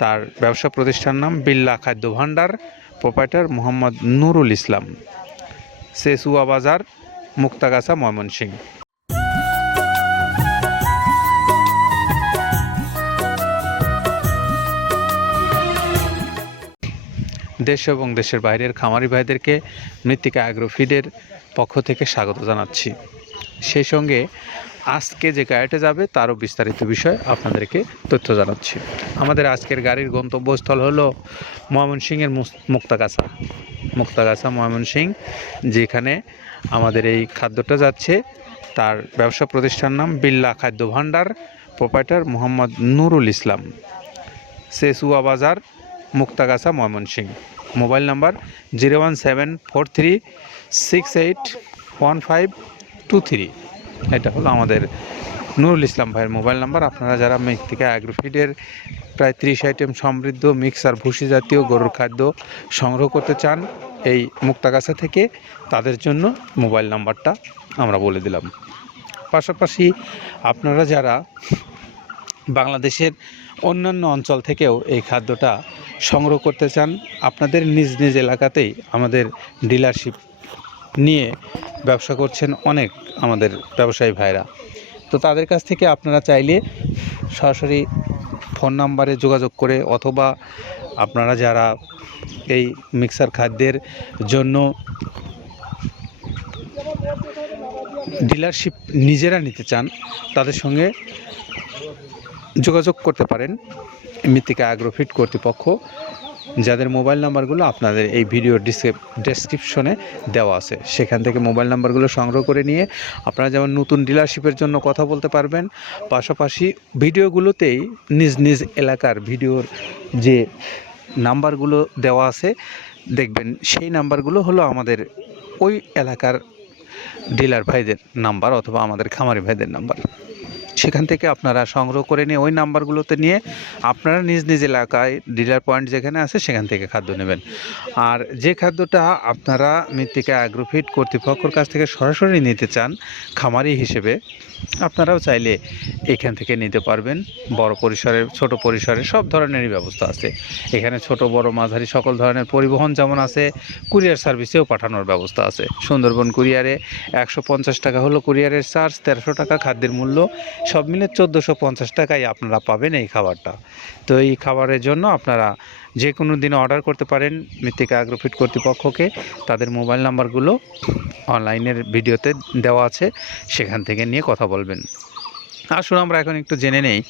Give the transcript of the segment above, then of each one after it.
তার ব্যবসা প্রতিষ্ঠান নাম বিল্লা খাদ্য ভাণ্ডার প্রোপাইটার মোহাম্মদ নুরুল ইসলাম। সেসুয়া বাজার, মুক্তাগাছা, ময়মনসিংহ। দেশ এবং দেশের বাইরের খামারি ভাইদেরকে মৃত্তিকা অ্যাগ্রোফিডের পক্ষ থেকে স্বাগত জানাচ্ছি। সেই সঙ্গে আজকে যে গাড়িটা যাবে, তারও বিস্তারিত বিষয় আপনাদেরকে তথ্য জানাচ্ছি। আমাদের আজকের গাড়ির গন্তব্যস্থল হলো ময়মনসিংহের মুক্তাগাছা। মুক্তাগাছা ময়মনসিংহ যেখানে আমাদের এই খাদ্যটা যাচ্ছে। তার ব্যবসা প্রতিষ্ঠান নাম Billa Khadya Bhandar. Proprietor Mohammad Nurul Islam. Sesua Bazar, Muktagacha Mymensingh mobile number zero one seven four three six eight one five two three. এটা হলো আমাদের নুরুল ইসলাম ভাইয়ের মোবাইল নাম্বার। আপনারা যারা মৃত্তিকা অ্যাগ্রোফিডের প্রায় ত্রিশ আইটেম সমৃদ্ধ মিক্সার ভুসি জাতীয় গরুর খাদ্য সংগ্রহ করতে চান এই মুক্তাগাছা থেকে, তাদের জন্য মোবাইল নাম্বারটা আমরা বলে দিলাম। পাশাপাশি আপনারা যারা বাংলাদেশের অন্যান্য অঞ্চল থেকেও এই খাদ্যটা সংগ্রহ করতে চান, আপনাদের নিজ নিজ এলাকাতেই আমাদের ডিলারশিপ নিয়ে ব্যবসা করছেন অনেক আমাদের ব্যবসায়ী ভাইরা। তো তাদের কাছ থেকে আপনারা চাইলে সরাসরি ফোন নাম্বারে যোগাযোগ করে অথবা আপনারা যারা এই মিক্সার খাদ্যের জন্য ডিলারশিপ নিজেরা নিতে চান, তাদের সঙ্গে যোগাযোগ করতে পারেন। মৃত্তিকা অ্যাগ্রোফিট কর্তৃপক্ষ। যাদের মোবাইল নাম্বারগুলো আপনাদের এই ভিডিও ডেসক্রিপশনে দেওয়া আছে। সেখান থেকে মোবাইল নাম্বারগুলো সংগ্রহ করে নিয়ে আপনারা যেমন নতুন ডিলারশিপের জন্য কথা বলতে পারবেন, পাশাপাশি ভিডিওগুলোতেই নিজ নিজ এলাকার ভিডিওর যে নাম্বারগুলো দেওয়া আছে, দেখবেন সেই নাম্বারগুলো হলো আমাদের ওই এলাকার ডিলার ভাইদের নাম্বার অথবা আমাদের খামারি ভাইদের নাম্বার। সেখান থেকে আপনারা সংগ্রহ করে নিয়ে ওই নাম্বারগুলোতে নিয়ে আপনারা নিজ নিজ এলাকায় ডিলার পয়েন্ট যেখানে আছে সেখান থেকে খাদ্য নেবেন। আর যে খাদ্যটা আপনারা মৃত্তিকা অ্যাগ্রোফিট কর্তৃপক্ষর কাছ থেকে সরাসরি নিতে চান খামারি হিসেবে, আপনারাও চাইলে এখান থেকে নিতে পারবেন। বড় পরিসরের ছোট পরিসরে সব ধরনেরই ব্যবস্থা আছে। এখানে ছোট, বড়, মাঝারি সকল ধরনের পরিবহন যেমন আছে, কুরিয়ার সার্ভিসেও পাঠানোর ব্যবস্থা আছে। সুন্দরবন কুরিয়ারে একশো পঞ্চাশ টাকা হলো কুরিয়ারের চার্জ, তেরোশো টাকা খাদ্যের মূল্য সব মিলে চোদ্দোশো পঞ্চাশ টাকায় আপনারা পাবেন এই খাবারটা। তো এই খাবারের জন্য আপনারা যে কোনো দিনে অর্ডার করতে পারেন মৃত্তিকা অ্যাগ্রোফিট কর্তৃপক্ষকে। তাদের মোবাইল নাম্বারগুলো অনলাইনের ভিডিওতে দেওয়া আছে, সেখান থেকে নিয়ে কথা বলবেন। আসুন আমরা এখন একটু জেনে নেই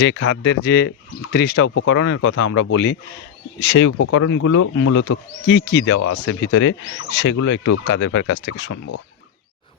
যে খাদ্যের যে ত্রিশটা উপকরণের কথা আমরা বলি, সেই উপকরণগুলো মূলত কি কি দেওয়া আছে ভিতরে, সেগুলো একটু কাদের ভাইয়ের কাছ থেকে শুনব।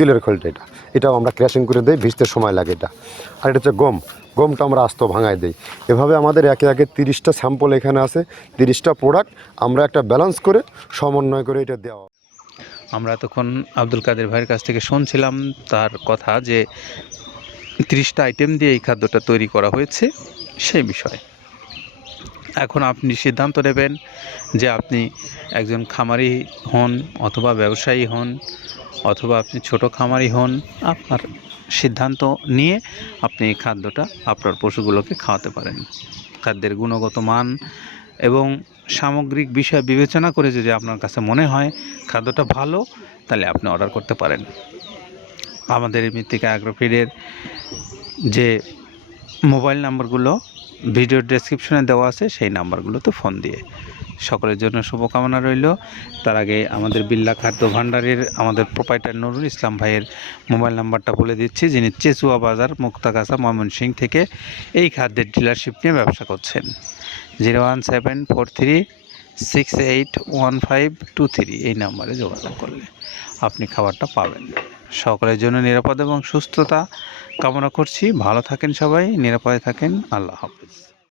তিলের খোলটা এটা। এটাও আমরা ক্র্যাশিং করে দিই, ভিজতে সময় লাগে এটা। আর এটা হচ্ছে গম। গমটা আমরা আস্ত ভাঙায় দিই। এভাবে আমাদের একে একে তিরিশটা স্যাম্পল এখানে আছে, তিরিশটা প্রোডাক্ট আমরা একটা ব্যালেন্স করে সমন্বয় করে এটা দেওয়া। আমরা তখন আব্দুল কাদের ভাইয়ের কাছ থেকে শুনছিলাম তার কথা যে তিরিশটা আইটেম দিয়ে এই খাদ্যটা তৈরি করা হয়েছে সেই বিষয়ে। এখন আপনি সিদ্ধান্ত নেবেন যে আপনি একজন খামারি হন অথবা ব্যবসায়ী হন অথবা আপনি ছোট খামারি হন, আপনার সিদ্ধান্ত নিয়ে আপনি এই খাদ্যটা আপনার পশুগুলোকে খাওয়াতে পারেন। খাদ্যের গুণগত মান এবং সামগ্রিক বিষয় বিবেচনা করে যদি আপনার কাছে মনে হয় খাদ্যটা ভালো, তাহলে আপনি অর্ডার করতে পারেন। আমাদের এই মৃত্তিকা অ্যাগ্রোফিডের যে মোবাইল নাম্বারগুলো ভিডিও ডেসক্রিপশনে দেওয়া আছে, সেই নাম্বারগুলোতে ফোন দিয়ে সকলের জন্য শুভকামনা রইল। তার আগে আমাদের বিল্লা খাদ্য ভাণ্ডারের আমাদের প্রোপাইটার নুরুল ইসলাম ভাইয়ের মোবাইল নাম্বারটা বলে দিচ্ছি, যিনি চেচুয়া বাজার, মুক্তাগাছা, ময়মনসিংহ থেকে এই খাদ্যের ডিলারশিপ নিয়ে ব্যবসা করছেন। Zero one seven four three six eight one five two three এই নাম্বারে যোগাযোগ করলে আপনি খাবারটা পাবেন। সকলের জন্য নিরাপদ এবং সুস্থতা কামনা করছি। ভালো থাকেন সবাই, নিরাপদে থাকেন। আল্লাহ হাফিজ।